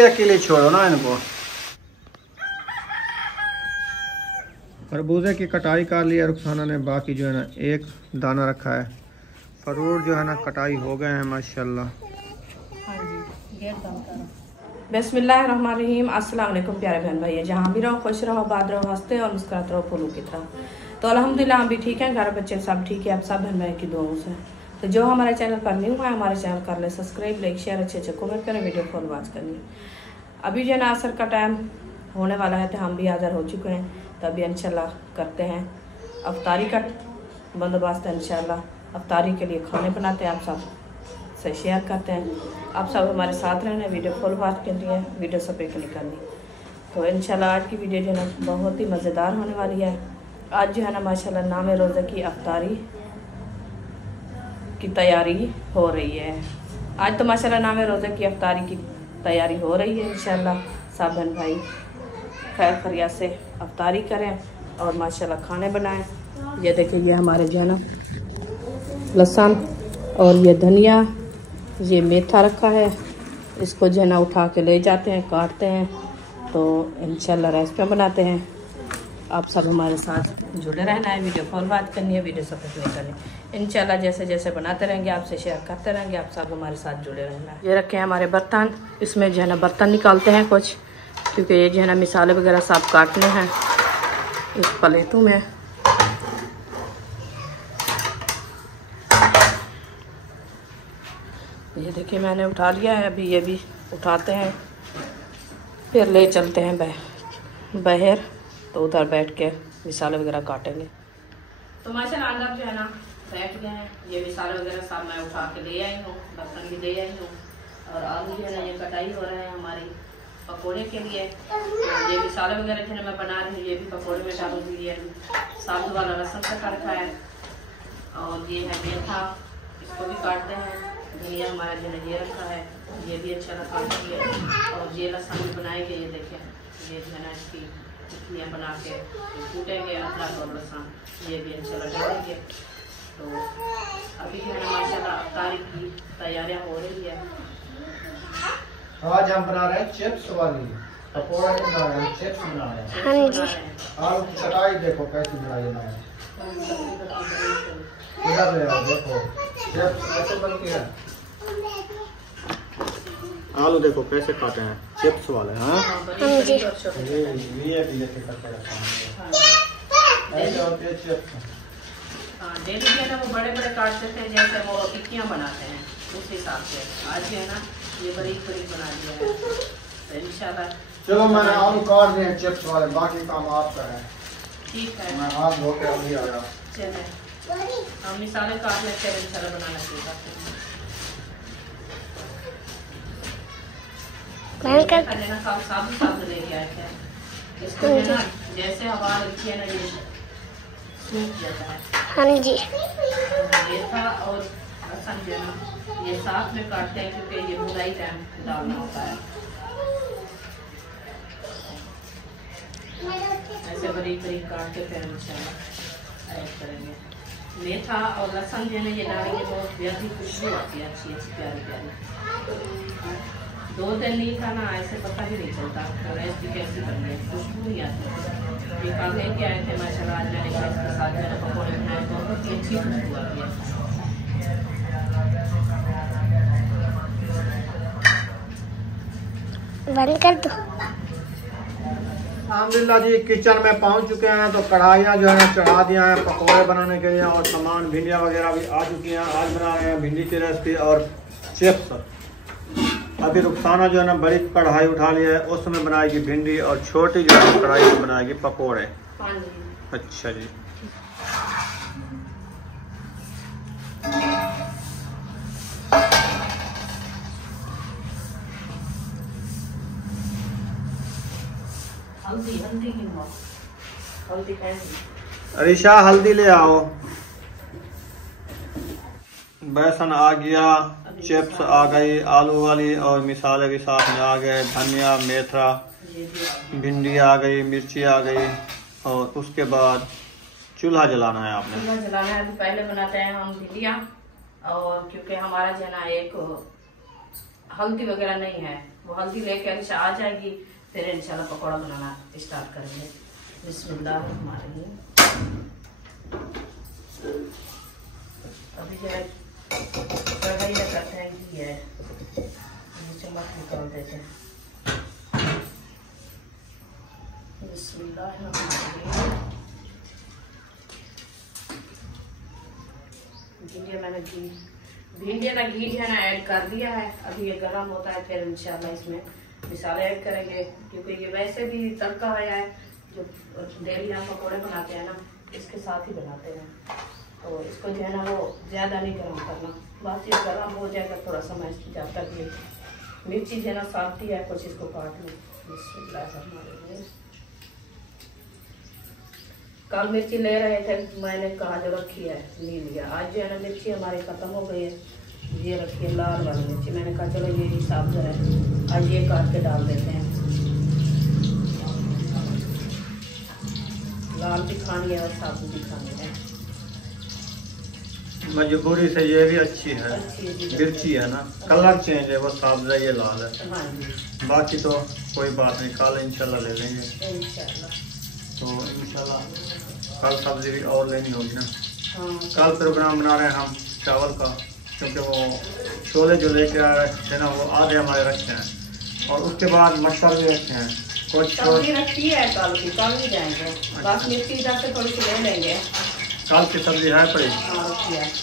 अकेले छोड़ो ना इनको। खरबूजे की कटाई कर लिया रुखसाना ने, बाकी जो है ना एक दाना रखा है। फरूट जो है ना कटाई हो गए हैं माशाल्लाह। बिस्मिल्लाहिर्रहमानिर्रहीम। अस्सलाम वालेकुम प्यारे बहन भाई, जहाँ भी रहो खुश रहो, आबाद रहो, हंसते और मुस्कुराते रहो फूलों की तरह। तो अल्हम्दुलिल्लाह हम भी ठीक हैं, घर बच्चे सब ठीक है, आप सब बहन भाई की दुआओं से। तो जो हमारे चैनल पर न्यू है हमारे चैनल कर ले सब्सक्राइब, लाइक शेयर, अच्छे कमेंट करें, वीडियो फॉल वॉच करनी। अभी जो है ना असर का टाइम होने वाला है तो हम भी हाज़िर हो चुके हैं। तो अभी इंशाल्लाह करते हैं अफ्तारी का बंदोबस्त है। इंशाल्लाह अफ्तारी के लिए खाने बनाते हैं, आप सब से शेयर करते हैं। आप सब हमारे साथ रहना, वीडियो फुल वॉच के लिए वीडियो सब एक नहीं करनी। तो इंशाल्लाह आज की वीडियो जो है ना बहुत ही मज़ेदार होने वाली है। आज जो है ना माशाल्लाह नाम रोज़े की अफ्तारी की तैयारी हो रही है। आज तो माशाल्लाह नाम रोज़े की अफ्तारी की तैयारी हो रही है। इंशाल्लाह सब बहन भाई खैर खैरियत से अफ्तारी करें और माशाल्लाह खाने बनाएं। ये देखिए ये हमारे जो है ना लहसुन और ये धनिया, ये मेथा रखा है, इसको जो है ना उठा के ले जाते हैं, काटते हैं तो इंशाल्लाह रेसिपी बनाते हैं। आप सब हमारे साथ जुड़े रहना है, वीडियो कॉल बात करनी है, वीडियो सब नहीं करनी। इंशाल्लाह जैसे जैसे बनाते रहेंगे आपसे शेयर करते रहेंगे, आप सब हमारे साथ जुड़े रहना है। ये रखे हैं हमारे बर्तन, इसमें जो है ना बर्तन निकालते हैं कुछ, क्योंकि ये जो है ना मिसाले वगैरह सब काटने हैं इस प्लेटों में। ये देखिए मैंने उठा लिया है, अभी ये भी उठाते हैं फिर ले चलते हैं बाहर, तो उधर बैठ के मिसाले वगैरह काटेंगे। तो माशाल्लाह अंदर जो है ना बैठ गए हैं, ये मिसाले वगैरह सब मैं उठा के ले आई हूँ, बर्तन भी ले आई हूँ और आलू जो है ना ये कटाई हो रहे हैं हमारी पकोड़े के लिए। तो ये मिसाले वगैरह जो है मैं बना रही हूँ, ये भी पकोड़े में डालूंगी। ये साबुत वाला लहसुन का रखा है और ये है मेथा, इसको भी काटते हैं। धनिया हमारा जो है ये रखा है, ये भी अच्छा काटेंगे और ये लहसुन भी बनाएंगे। ये देखें ये जो है ना इसकी टिक्कियाँ बना के कूटेंगे, अदरक और लहसुन ये भी अच्छा डालेंगे। तो अभी जो है ना माशाल्लाह अफ्तारी की तैयारियाँ हो रही है। आज हम बना रहे हैं चिप्स वाली पकौड़ा, नहीं बना रहे हैं चिप्स बना रहे हैं। हाँ जी। आलू की कटाई देखो कैसी बनाई है, इधर ले आओ देखो चिप्स कैसे बनती है। आलू देखो कैसे काटे हैं चिप्स वाले। हाँ ये भी ऐसे करके रखा है, ऐसे होते हैं चिप्स। हाँ डेली जो है ना वो बड़े बड़े काट देते हैं, जैसे वो टिक्कियाँ बनाते हैं उस हिसाब से। आज जो है ना ये बारीक बारीक बना दिया है तो इंशाल्लाह। चलो मैंने आलू काट दिए हैं चिप्स वाले, बाकी काम आपका है। ठीक है, मैं हाथ धो के अभी आ रहा। चले हम मिसाले काट लेते हैं, इंशाल्लाह बनाना सीखा साबुत लेके आए थे। इसको है ना जैसे हवा लगती है ना ये सूख जाता है। हाँ जी। मेथा और लहसुन जो है ना ये साथ में काटते हैं, क्योंकि ये बुनाई टाइम डालना होता है। ऐसे बारीक बारीक काट के फिर इंशाल्लाह ऐड करेंगे। मेथा और लहसुन जो है ना ये डालेंगे तो बेहद ही खुशबू आती है, अच्छी अच्छी प्यारी प्यारी। 2 दिन नहीं खाना ऐसे पता ही नहीं चलता रेसिपी कैसी बन गई, खुशबू नहीं आती। ये काम लेके आए थे माशाल्लाह, आज मैंने कहा इसके साथ मैंने पकौड़े बनाए तो बहुत ही अच्छी खुशबू आती है। बंद कर दो। अल्हम्दुलिल्लाह जी किचन में पहुंच चुके हैं, तो कढ़ाइयाँ जो है चढ़ा दिया है पकौड़े बनाने के लिए और सामान भिंडियाँ वगैरह भी आ चुकी हैं। आज बना रहे हैं भिंडी की रेसिपी और चिप्स। अभी रुखसाना जो है ना बड़ी कढ़ाई उठा लिया है, उसमें बनाएगी भिंडी और छोटी जो है कढ़ाई में बनाएगी पकोड़े। अच्छा जी। अरीशा हल्दी ले आओ। बेसन आ गया, चिप्स आ गई आलू वाली और मिसाले भी साथ में आ गए, धनिया मेथा भिंडी आ गई, मिर्ची आ गई और उसके बाद चूल्हा जलाना है आपने। चूल्हा जलाना है। अभी पहले बनाते हैं हम भिंडियाँ और क्योंकि हमारा जो है ना एक हल्दी वगैरह नहीं है, वो हल्दी लेके इंशा आ जाएगी, फिर इंशाल्लाह पकौड़ा बनाना स्टार्ट करेंगे। बिस्मिल्लाहिर्रहमानिर्रहीम। अभी जो है कढ़ाई में करते हैं घी है, चम्मच निकाल देते हैं। बिस्मिल्लाहिर्रहमानिर्रहीम। मैंने भिंडी ना घी जो है ना ऐड कर दिया है। अभी ये गर्म होता है, फिर इंशाल्लाह इसमें मसाले ऐड करेंगे, क्योंकि ये वैसे भी तड़का है जो डेली हम पकौड़े बनाते हैं ना, इसके साथ ही बनाते हैं। तो इसको जो है ना वो ज़्यादा नहीं गर्म करना, बस ये गर्म हो जाएगा थोड़ा समय, जब तक ये मिर्ची जो है ना साथी है, कुछ इसको काट लो। कल मिर्ची ले रहे थे, मैंने कहा जो रखी है नहीं लिया। आज जो है ना मिर्ची हमारी ख़त्म हो गई है, ये रखी है लाल वाली मिर्ची। मैंने कहा चलो ये हिसाब से है, आज ये काट के डाल देते हैं। लाल भी खानी है और साबुत भी खानी है, मजबूरी से। ये भी अच्छी है, मिर्ची है ना, कलर चेंज है, वो साबजा ये लाल है। हाँ जी। बाकी तो कोई बात नहीं, कल इंशाल्लाह ले लेंगे। इंशाल्लाह। तो इंशाल्लाह कल सब्जी भी और लेनी होगी ना। हाँ। कल प्रोग्राम बना रहे हैं हम चावल का, क्योंकि वो छोले जो लेके आ रहे थे ना, वो आधे हमारे रखे हैं, और उसके बाद मटर भी रखे हैं कुछ। सब्जी रखी है कल की, कल नहीं जाएंगे, बस मिर्ची इधर से थोड़ी सी ले लेंगे। कल की सब्जी है पड़ी।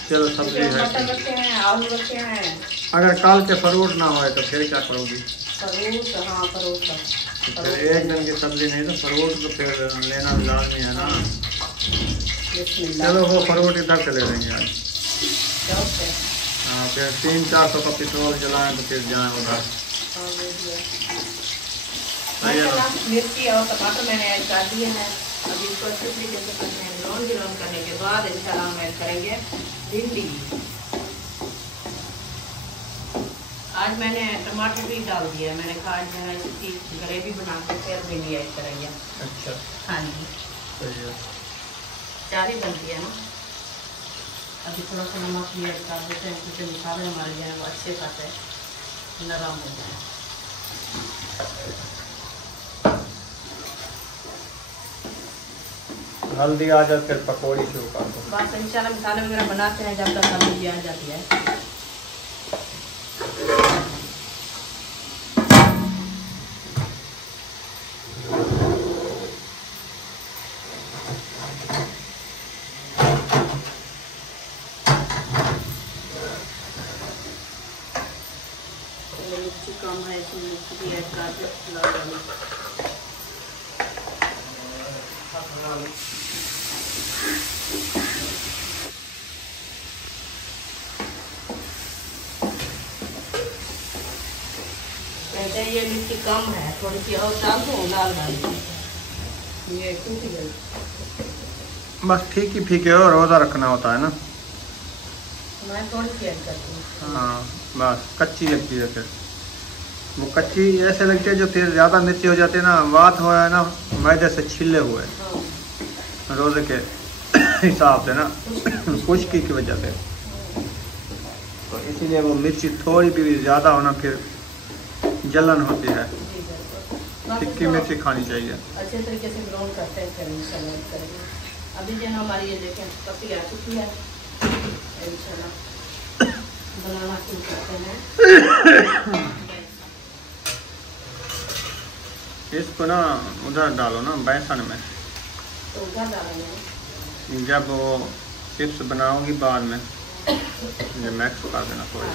चलो सब्जी है, मटर रखे हैं, आलू रखे हैं। अगर कल के फ्रूट ना होए तो फिर क्या करोगी? फ्रूट, हाँ फ्रूट का फिर एक दिन की सब्जी नहीं तो फ्रूट तो फिर लेना लाजमी है ना। चलो वो फ्रूट इधर से ले लेंगे आज। हाँ, फिर 300-400 का पेट्रोल जलाएं तो फिर जाएं उधर। मिर्ची और टमाटर मैंने ऐड कर दिए हैं। अभी इसको अच्छे तरीके से करते हैं। ब्राउन करने के बाद इंशाल्लाह हम ऐड करेंगे भिंडी। आज मैंने टमाटर भी डाल दिया है, मैंने कहा जो है इसकी ग्रेवी बना के फिर भिंडी ऐड करेंगे। अच्छा, हाँ जी, चार ही बनती है ना। अभी थोड़ा सा नमक भी ऐड कर देते हैं, क्योंकि मसाले हमारे जो है वो अच्छे खाते नरम हो जाए। हल्दी आ जाए फिर पकौड़ी शुरू कर दो। बस इंशाल्लाह मसाले वगैरह बनाते हैं जब तक हल्दी आ जाती है। मिर्ची कम है, इसमें मिर्ची भी ऐड कर दो। कहते हैं ये मिर्ची कम है, थोड़ी सी और डाल दो, लाल डाल। ये टूट गई। बस फीकी फीके और रोज़ा रखना होता है ना। मैं थोड़ी सी ऐड करती हूँ। हाँ, बस कच्ची लगती है, फिर वो कच्ची ऐसे लगती है जो फिर ज़्यादा मिर्ची हो जाती है ना। बात हो है ना मैदे से छिले हुए रोज़े के हिसाब से ना, खुश्की की वजह से, तो इसीलिए वो मिर्ची थोड़ी भी ज़्यादा होना फिर जलन होती है। फिक्की मिर्ची खानी चाहिए। अच्छे तरीके से ब्राउन करते हैं, फिर इंशाल्लाह करेंगे। अभी जो हमारी ये देखें पत्ती आ चुकी है, इंशाल्लाह बनाना शुरू करते हैं। इसको ना उधर डालो ना बेसन में, तो उधर डालेंगे जब वो चिप्स बनाओगी बाद में ये मिक्स कर देना थोड़ा।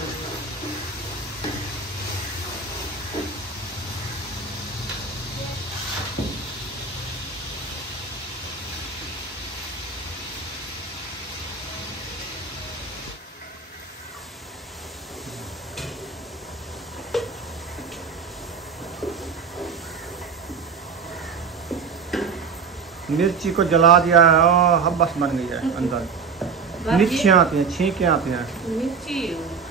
मिर्ची को जला दिया है और हब्बस बन गई है अंदर, नीचे आती हैं, छींकें आती हैं। मिर्ची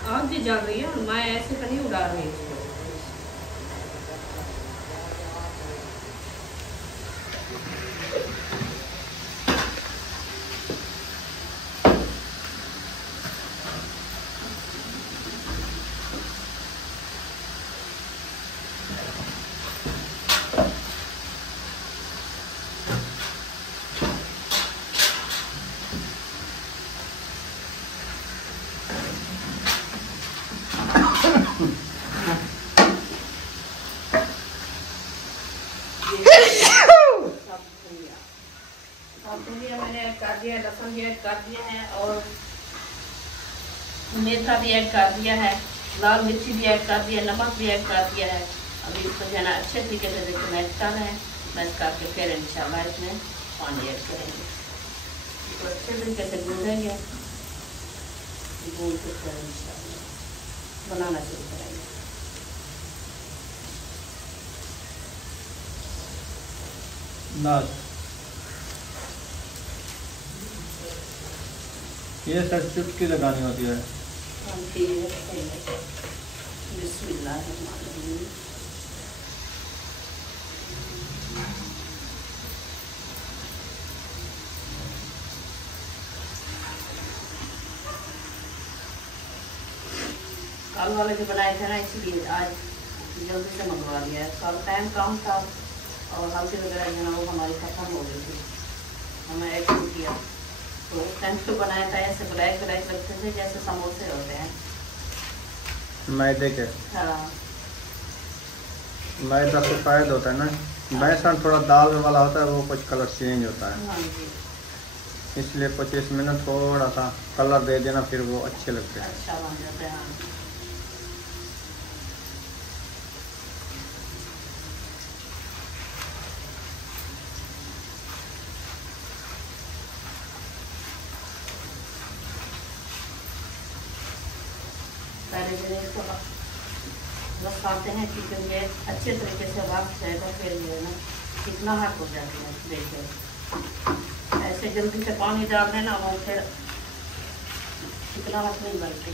आग भी जल रही है, मैं ऐसे तो नहीं उड़ा रही हूँ। भी ऐड कर दिया है और मेथा भी ऐड कर दिया है, लाल मिर्ची भी ऐड कर दिया, नमक भी ऐड कर दिया है। अभी इसको जो है ना अच्छे तरीके से देखिए मैश कर रहे हैं। मैश करके फिर इंशाल्लाह इसमें पानी ऐड करेंगे। इसको अच्छे तरीके से गूंदेंगे, गूंद के फिर इंशाल्लाह बनाना शुरू करेंगे। ये सर चुटकी लगानी होती है। बिस्मिल्लाहिर्रहमानिर्रहीम। कल वाले जो बनाए थे ना, इसलिए आज जल्दी से मंगवा लिया है। कल टाइम कम था और हल्दी वगैरह जो ना वो हमारी खत्म हो गई थी, हमें ऐड नहीं किया। तो उस टाइम तो बनाया था ऐसे ब्लैक ब्लैक लगते थे जैसे समोसे होते हैं मैदे के। हाँ, मैदा सफेद होता है ना, बेसन थोड़ा दाल वाला होता है, वो कुछ कलर चेंज होता है। हाँ जी, इसलिए 25 मिनट थोड़ा सा कलर दे देना, फिर वो अच्छे लगते हैं। अच्छा बन जाता है। हाँ, पहले जो है इसको बस खाते हैं चिकन ये अच्छे तरीके से रख जाएगा, फिर जो है ना कितना हाथ हो जाती है। देखिए ऐसे जल्दी से पानी डाल देना और फिर कितना हाथ नहीं बनती।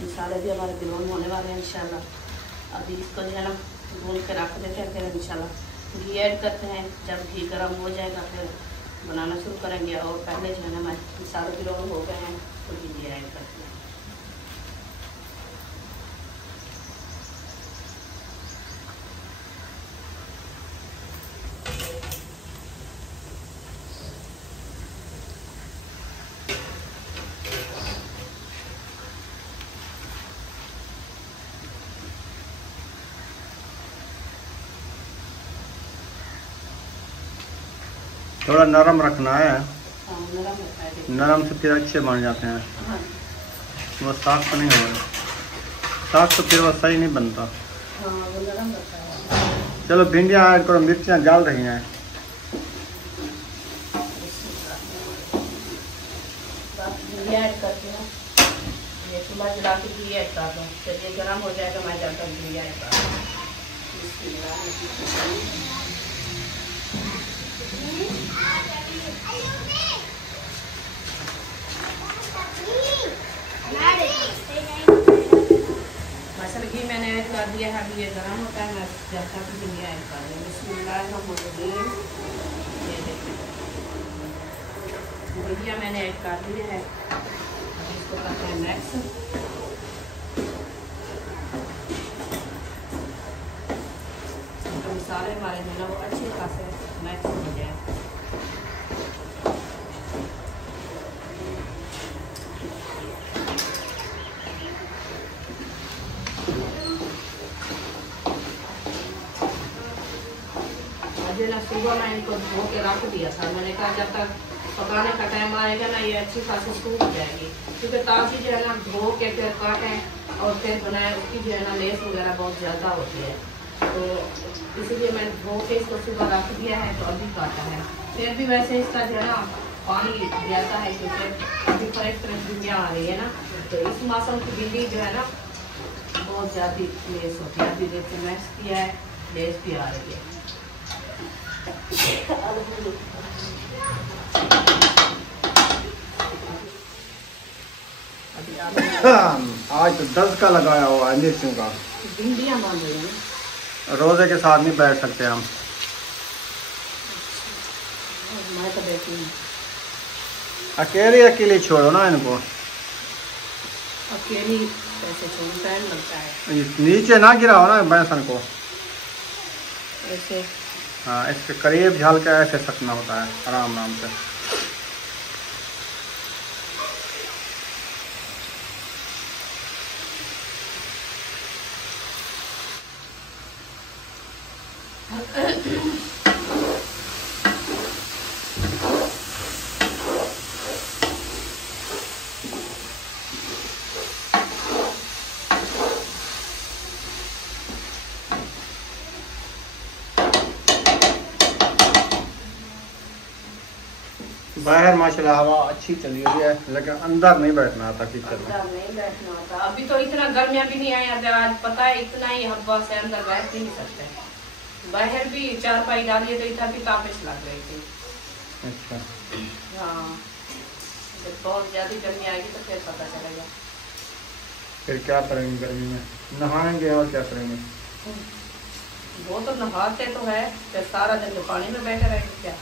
मसाले भी हमारे बिलोन होने वाले हैं इंशाल्लाह। अभी इसको जो है ना भून के रख देते हैं, फिर इंशाल्लाह घी ऐड करते हैं। जब घी गर्म हो जाएगा फिर बनाना शुरू करेंगे। और पहले जो है ना हमारे मसाले बिलोन हो गए हैं तो घी ऐड करते हैं। थोड़ा नरम रखना है, हाँ, नरम होता है। नरम से फिर अच्छे बन जाते हैं। हाँ, वो साग तो नहीं होगा, साग तो फिर वो सही नहीं बनता। हाँ, वो नरम रहता है। चलो भिंडियाँ ऐड करो, मिर्चियाँ डाल रही हैं। घी ऐड करती हूँ, ये चूल्हा जला के घी ऐड कर दूँ, जब ये गर्म हो जाएगा मैं जब तक घी ऐड कर दूँ। मसाला घी मैंने ऐड कर दिया है। अभी ये गर्म होता है, मैं जब तक घी ऐड कर दूँ। बिस्मिल्लाहिर्रहमानिर्रहीम। ये देखिए घिया मैंने ऐड कर दिया है। अब इसको करते हैं मिक्स। मसाले हमारे जो है ना वो अच्छे खासे मिक्स हो जाए। आज ना सुबह मैं इनको धो के रख दिया था, मैंने कहा जब तक पकाने का टाइम आएगा ना ये अच्छी खासी सूख जाएगी, क्योंकि ताज़ी जो है ना धो के फिर काटें और फिर बनाए, उसकी जो है ना लेस वगैरह बहुत ज़्यादा होती है। तो इसीलिए मैंने धो के इसको सुबह रख दिया है, तो अभी काटा है। फिर भी वैसे इसका जो है ना पानी जाता है, क्योंकि अभी फ्रेश फ्रेश भिंडियाँ आ रही है ना, तो इस मौसम की भिंडी जो है ना बहुत ज़्यादा लेस होती है। अभी देखते मैक्स किया है, लेस भी आ रही है। आज तो 10 का लगाया हुआ है मिर्चों का। भिंडियाँ बन रही हैं, रोजे के साथ नहीं बैठ सकते हम। मैं तो बैठी हूँ। अकेले अकेले छोड़ो ना इनको। अकेली ऐसे छोड़ टाइम लगता है। नीचे ना गिरा हो ना बेसन को, ऐसे हाँ इसके करीब झाल के ऐसे सकना होता है आराम आराम से। बाहर माशाल्लाह हवा अच्छी चली हुई है, लेकिन अंदर नहीं बैठना आता किचन में। अंदर नहीं बैठना आता। अभी तो इतना गर्मियाँ भी नहीं आई, आज पता है इतना ही हवा से अंदर बैठ भी नहीं सकते। बाहर भी चारपाई डालिए तो इतना भी तापिश लग रही थी। अच्छा हाँ, जब बहुत ज्यादा गर्मी आएगी तो फिर पता चलेगा। फिर क्या करेंगे गर्मी में? नहाएंगे और क्या करेंगे? वो तो नहाते तो है, फिर सारा दिन तो पानी में बैठे रहेंगे क्या?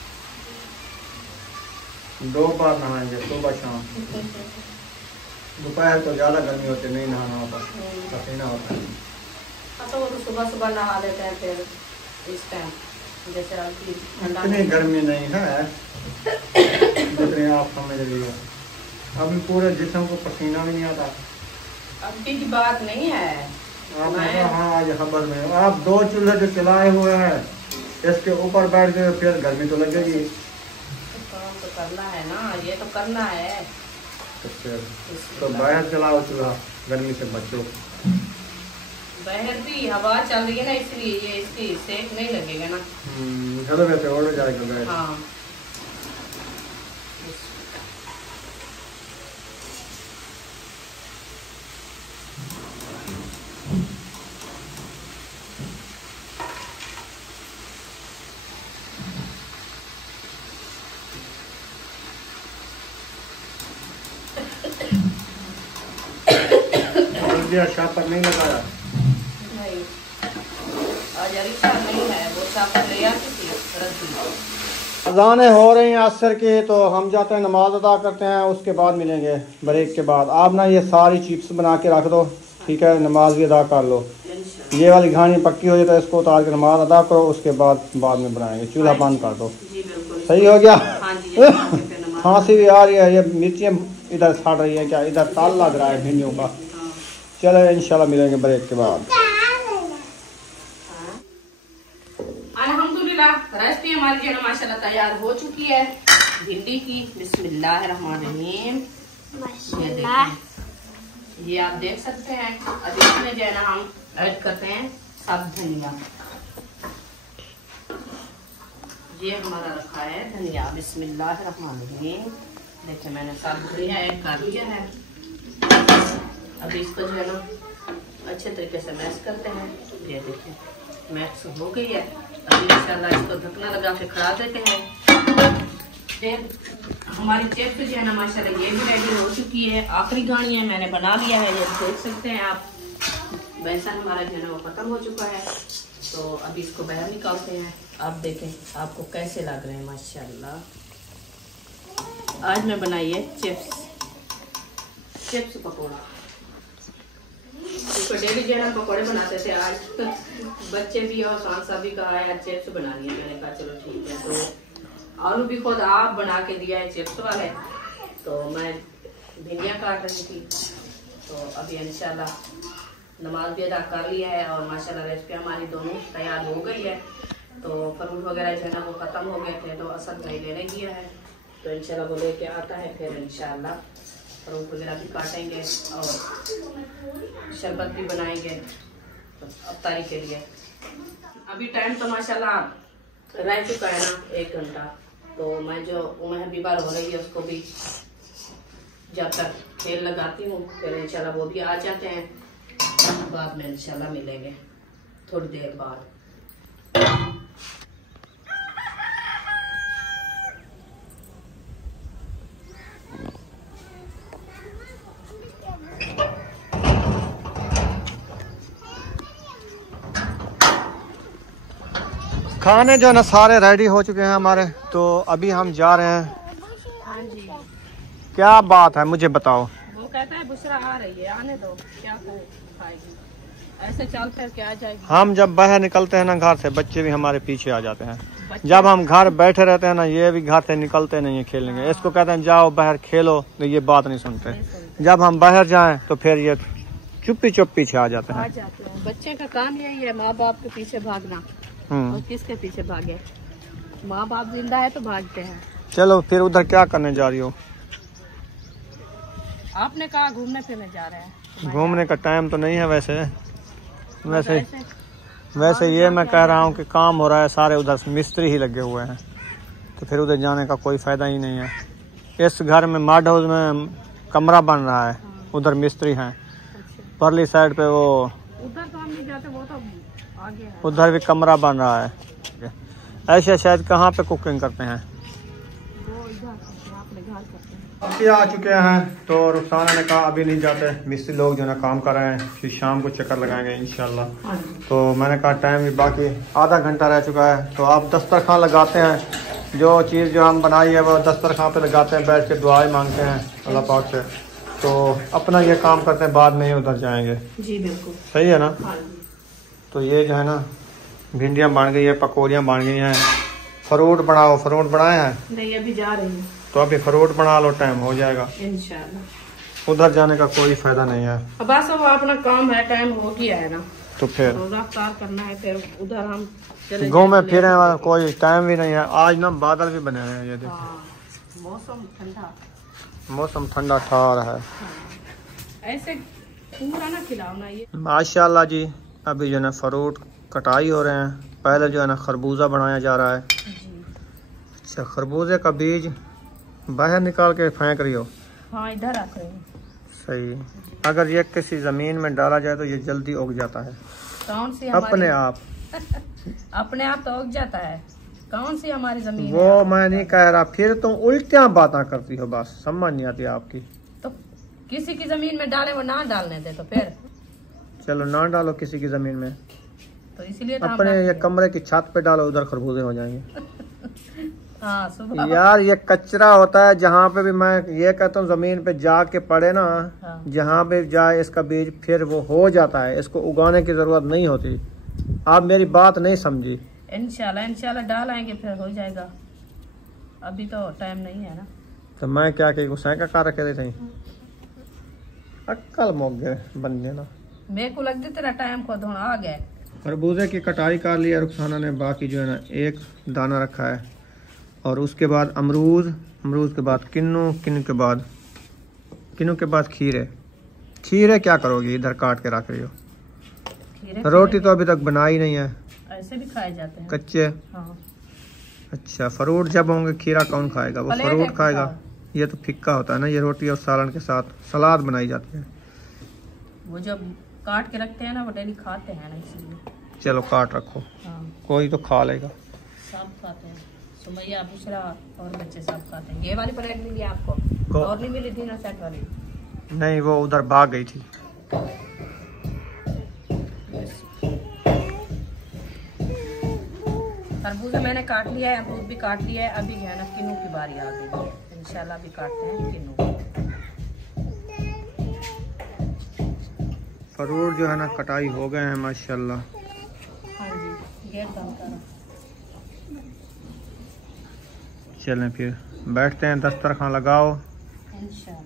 2 बार नहाएंगे, सुबह शाम। दोपहर को ज्यादा गर्मी होती है, नहीं नहाना होता, पसीना होता है। हाँ तो वो तो सुबह सुबह नहा लेते हैं, फिर इस टाइम जैसे अभी ठंडा इतनी गर्मी नहीं है जितनी आप समझ रही हो। अभी पूरे जिस्म को पसीना भी नहीं आता। अभी की बात नहीं है। आप हाँ आज खबर में आप 2 चूल्हे जो चलाए हुए हैं, इसके ऊपर बैठ के फिर गर्मी तो लगेगी। काम तो करना है ना, ये तो करना है। तो फिर तो बाहर चलाओ चूल्हा, गर्मी से बचो। बाहर भी हवा चल रही है ना, इसलिए ये इसकी सेक नहीं लगेगा ना। चलो वैसे और जाएगा बैठ। हाँ शापर नहीं लगाया नहीं, आज अरीसा नहीं है, वो शापर ले आती थी रद्दी। अज़ानें हो रही हैं असर की, तो हम जाते हैं नमाज अदा करते हैं, उसके बाद मिलेंगे ब्रेक के बाद। आप ना ये सारी चिप्स बना के रख दो, ठीक है? नमाज भी अदा कर लो। ये वाली घानी पक्की हो जाए तो इसको उतार के नमाज अदा करो, उसके बाद में बनाएंगे। चूल्हा बंद कर दो। सही हो गया? खांसी भी आ रही है, ये मिर्चियाँ इधर सड़ रही है, क्या इधर ताल लग रहा है भिंडियों का। चलो इंशाल्लाह मिलेंगे ब्रेक के बाद। अल्हम्दुलिल्लाह रेसिपी हमारी जो है माशाल्लाह तैयार हो चुकी है भिंडी की। बिस्मिल्लाहिर्रहमानिर्रहीम। ये आप देख सकते हैं। अब इसमें जो है ना हम ऐड करते हैं सब धनिया। ये हमारा रखा है धनिया। बिस्मिल्लाहिर्रहमानिर्रहीम। देखिए मैंने सब धनिया ऐड कर दिया है। अभी इसको जो है ना अच्छे तरीके से मैश करते हैं। ये देखिए मैश हो गई है। अभी इंशाल्लाह इसको ढकना लगा के खड़ा देते हैं। फिर हमारी चिप्स जो है ना माशाल्लाह ये भी रेडी हो चुकी है। आखिरी घानी है, मैंने बना लिया है, ये देख सकते हैं आप। बेसन हमारा जो है ना वो खत्म हो चुका है, तो अभी इसको बाहर निकालते हैं। आप देखें आपको कैसे लग रहे हैं माशाल्लाह। आज मैं बनाई है चिप्स पकौड़ा। इसको डेली जो है ना पकौड़े बनाते थे, आज तो बच्चे भी और खान साहब भी कहा है चिप्स बना लिए। मैंने कहा चलो ठीक है। तो आलू भी खुद आप बना के दिया है चिप्स वाले, तो मैं भिंडियाँ काट रही थी। तो अभी इंशाल्लाह नमाज भी अदा कर लिया है और माशाल्लाह रेसिपी हमारी दोनों तैयार हो गई है। तो फ्रूट वगैरह जो है ना वो ख़त्म हो गए थे, तो असद भाई लेने गया है, तो इंशाल्लाह वो लेके आता है। फिर इंशाल्लाह फ्रूट वगैरह भी काटेंगे और शरबत भी बनाएंगे अफ्तारी के लिए। अभी टाइम तो माशाल्लाह रह चुका है ना 1 घंटा। तो मैं जो उमर बीमार हो रही है उसको भी जब तक खेल लगाती हूँ, फिर इंशाल्लाह वो भी आ जाते हैं। बाद में इंशाल्लाह मिलेंगे थोड़ी देर बाद। खाने जो है ना सारे रेडी हो चुके हैं हमारे, तो अभी हम जा रहे हैं। हाँ जी। क्या बात है मुझे बताओ। भूख कहता है बुशरा आ रही है, आने दो, क्या खाएगी, ऐसे चल फिर के आ जाएगी। हम जब बाहर निकलते हैं ना घर से, बच्चे भी हमारे पीछे आ जाते हैं। जब हम घर बैठे रहते हैं ना, ये भी घर से निकलते नहीं है खेलने के। इसको कहते हैं जाओ बाहर खेलो, तो ये बात नहीं सुनते। जब हम बाहर जाएं तो फिर ये चुप्पी चुप पीछे आ जाते हैं। बच्चे का काम यही है, माँ बाप के पीछे भागना। और किसके पीछे भागे? माँ बाप जिंदा है तो भागते हैं। चलो फिर उधर क्या करने जा रही हो? आपने कहा घूमने फिरने जा रहे हैं। घूमने का टाइम तो नहीं है वैसे ये मैं कह रहा हूँ कि काम हो रहा है, सारे उधर मिस्त्री ही लगे हुए हैं, तो फिर उधर जाने का कोई फायदा ही नहीं है। इस घर में माड हाउस में कमरा बन रहा है, उधर मिस्त्री हैं। परली साइड पे वो उधर तो हम नहीं जाते, वो तो आगे है। उधर भी कमरा बन रहा है। ऐसे शायद कहाँ पे कुकिंग करते हैं? अभी आ चुके हैं तो रुखसाना ने कहा अभी नहीं जाते, मिस्त्री लोग जो है ना काम कर रहे हैं, फिर शाम को चक्कर लगाएंगे इंशाल्लाह। तो मैंने कहा टाइम भी बाकी आधा घंटा रह चुका है, तो आप दस्तरखान लगाते हैं। जो चीज़ जो हम बनाई है वो दस्तरखान पे लगाते हैं, बैठ के दुआएं मांगते हैं अल्लाह पाक से। तो अपना ये काम करते हैं, बाद में ही उधर जाएंगे। जी बिल्कुल सही है ना। तो ये जो है ना भिंडियाँ बन गई है, पकौड़ियाँ बन गई हैं। फ्रूट बनाओ, फ्रूट बनाए हैं? नहीं, अभी जा रही हूँ। तो अभी फ्रूट बना लो, टाइम हो जाएगा इंशाल्लाह। उधर जाने का कोई फायदा नहीं है। बस वो अपना काम है, टाइम हो गया है ना, तो फिर रफ्तार करना है। फिर उधर हम घूमे फिरे, कोई टाइम भी नहीं है। आज ना बादल भी बने हैं, ये देखिए। मौसम ठंडा ठार है। ऐसे पूरा ना खिलाओ ये। माशाल्लाह जी। अभी जो है ना फ्रूट कटाई हो रहे हैं। पहले जो है ना खरबूजा बनाया जा रहा है। अच्छा, खरबूजे का बीज बाहर निकाल के फेंक रही हो? हाँ, इधर रख रही हूँ। सही। अगर ये किसी जमीन में डाला जाए तो ये जल्दी उग जाता है। कौन सी? अपने आप अपने आप तो उग जाता है। कौन सी हमारी जमीन? वो मैं नहीं कह रहा, फिर तुम उल्टियाँ बातें करती हो, बस समझ नहीं आती आपकी। तो किसी की जमीन में डाले, वो ना डालने दे तो फिर चलो ना डालो किसी की जमीन में, तो इसलिए अपने ये कमरे की छत पे डालो, उधर खरबूजे हो जाएंगे। हाँ, सुबह यार ये कचरा होता है। जहाँ पे भी मैं ये कहता हूँ जमीन पे जाके पड़े ना, हाँ। जहाँ पे जाए इसका बीज, फिर वो हो जाता है। इसको उगाने की जरूरत नहीं होती। आप मेरी बात नहीं समझी। इंशाल्लाह डालेंगे, फिर हो जाएगा। अभी तो टाइम नहीं है ना। तो मैं क्या कही, गुस्सा का कार रखे थे, अक्कल मोक गए बनने ना। मेरे को लग तेरा टाइम को धोना आ गया। खरबूजे की कटाई कर लिया रुखसाना ने, बाकी जो है ना एक दाना रखा है। और उसके बाद अमरूद के बाद किन्नू के बाद खीरे क्या करोगी? इधर काट के रख रही हो। रोटी तो अभी तक बनाई नहीं है। ऐसे भी खाए जाते हैं कच्चे। हाँ। अच्छा, फ्रूट जब होंगे खीरा कौन खाएगा? वो फ्रूट खाएगा। ये तो फिक्का होता है ना, ये रोटी और सालन के साथ सलाद बनाई जाती है। वो जब काट के रखते हैं ना, वो डेली खाते हैं ना, इसलिए। चलो काट रखो। हाँ। कोई तो खा लेगा। सब खाते हैं, सुमैया, बुशरा और बच्चे सब खाते हैं। ये वाली प्लेट मिली आपको? और नहीं मिली थी ना सेट वाली? नहीं, वो उधर भाग गई थी। खरबूजा मैंने काट लिया है, अमरूद भी काट लिया है। अभी है ना किन्नू की बारी आ गई है। इंशाल्लाह भी काटते हैं किन्नू। फ्रूट जो है ना कटाई हो गए हैं माशाल्लाह। हाँ जी, गेट बंद करो। चलें फिर बैठते हैं, दस्तरखान लगाओ इंशाल्लाह।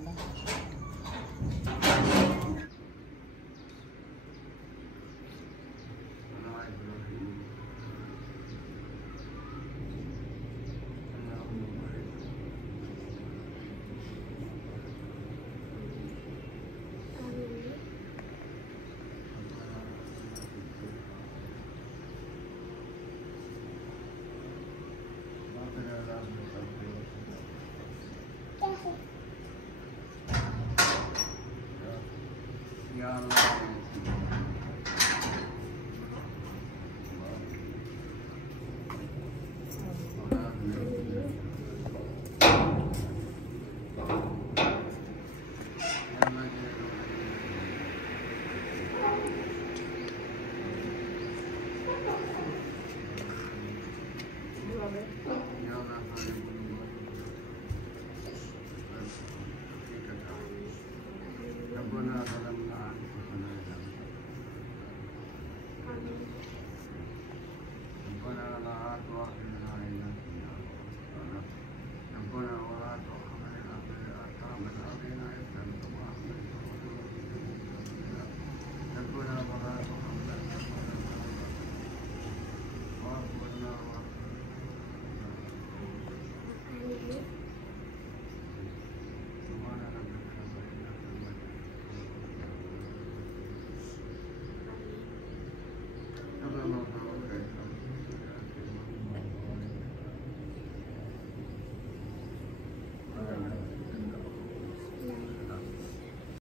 बन रहा था।